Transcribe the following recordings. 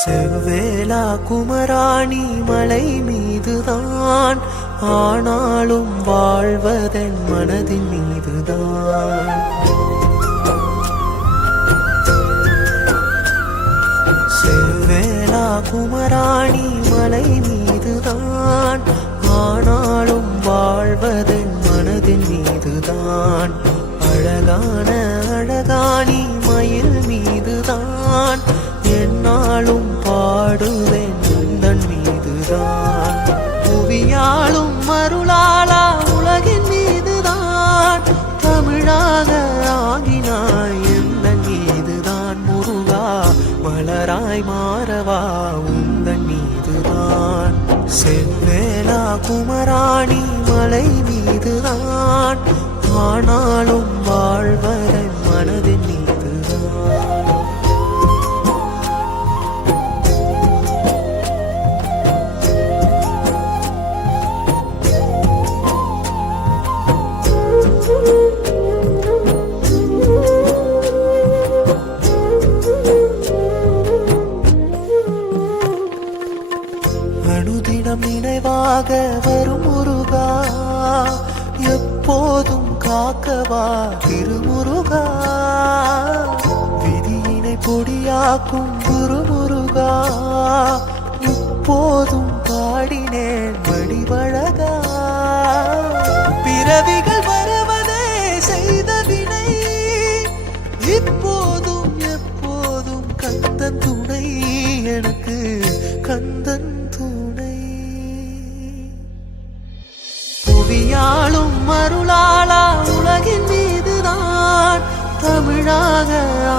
செவ்வேலா குமராணி மலை மீதுதான் ஆனாலும் வாழ்வதன் மனதின் மீதுதான். குமராணி மலை மீதுதான். ஆனாலும் வாழ்வதன் மனதின் மீதுதான். அழகான அழகானி மயில் மீதுதான். என்னாலும் பாடுவேன் உந்தன் மீதுதான். மலராய் மாறவா உந்தன் மீதுதான் செவ்வேலா குமராணி மலை மீதுதான் ஆனாலும் வாழ்வரன் நினைவாக வரும் முருகா. எப்போதும் காக்கவா திருமுருகா. விதியினை பொடியாக்கும் குருமுருகா. இப்போதும் பாடினேன் வடிவழகா. பிறவிகள் வருவதே செய்த வினை. இப்போதும் எப்போதும் கந்தன் துணை. எனக்கு கந்தன் புவியாளும் மருளாளா உலகின் மீதுதான். தமிழாக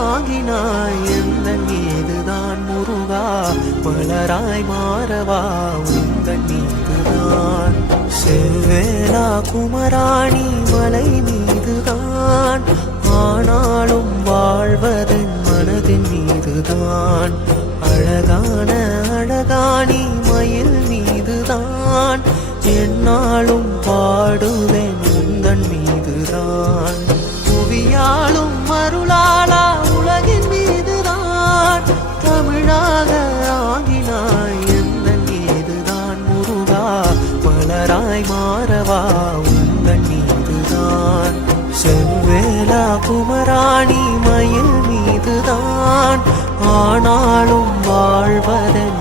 ஆகினாய் எந்த மீதுதான். முருகா மலராய் மாறவா உங்கள் மீதுதான். செவ்வேலா குமராணி மலை மீதுதான். என்னாலும் பாடுவேன் உந்தன் மீதுதான் புவியாலும் மருளாளா உலகின் மீதுதான் தமிழாக ஆகினாய் எந்த மீதுதான் முருகா மலராய் மாறவா உந்தன் மீதுதான் செவ்வேலா குமராணி மயில் மீதுதான் ஆனாலும் வாழ்வதன்